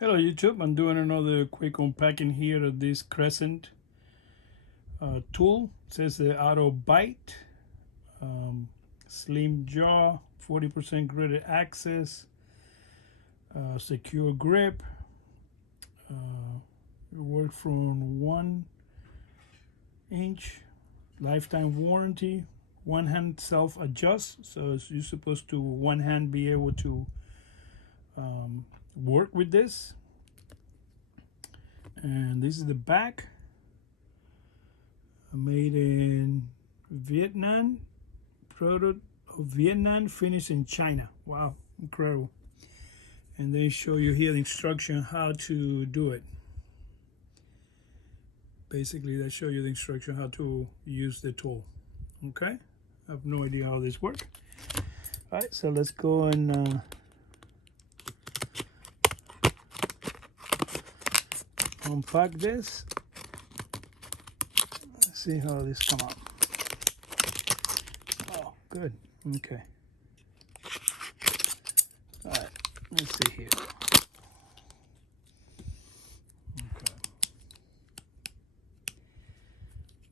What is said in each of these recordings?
Hello YouTube, I'm doing another quick unpacking here of this Crescent tool. It says the Auto-Bite, slim jaw, 40% gridded access, secure grip, it works from 1 inch, lifetime warranty, one hand self adjust, so you're supposed to one hand be able to work with this. And this is the back, made in Vietnam, product of Vietnam, finished in China. Wow, incredible. And they show you here the instruction how to do it. Basically they show you the instruction how to use the tool. Okay, I have no idea how this works. All right, so let's go and unpack this. Let's see how this come out. Oh, good. Okay. All right. Let's see here. Okay.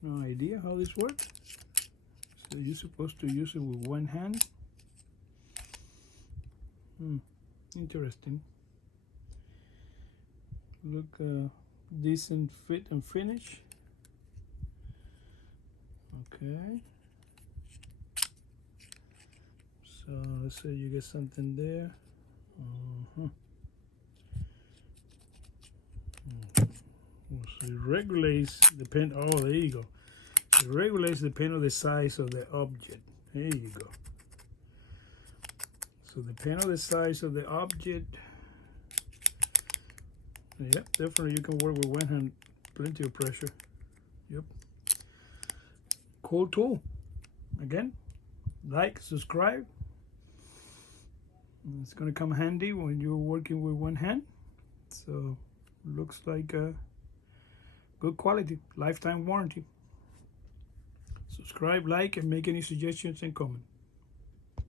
No idea how this works. So you're supposed to use it with one hand. Interesting. Look, decent fit and finish. Okay, so let's say you get something there. So it regulates depend. Oh, there you go. It regulates depending on the size of the object. There you go. So depending on the size of the object. Yep, definitely you can work with one hand, plenty of pressure. Yep. Cool tool. Again, like, subscribe. It's gonna come handy when you're working with one hand. So looks like a good quality, lifetime warranty. Subscribe, like, and make any suggestions and comment.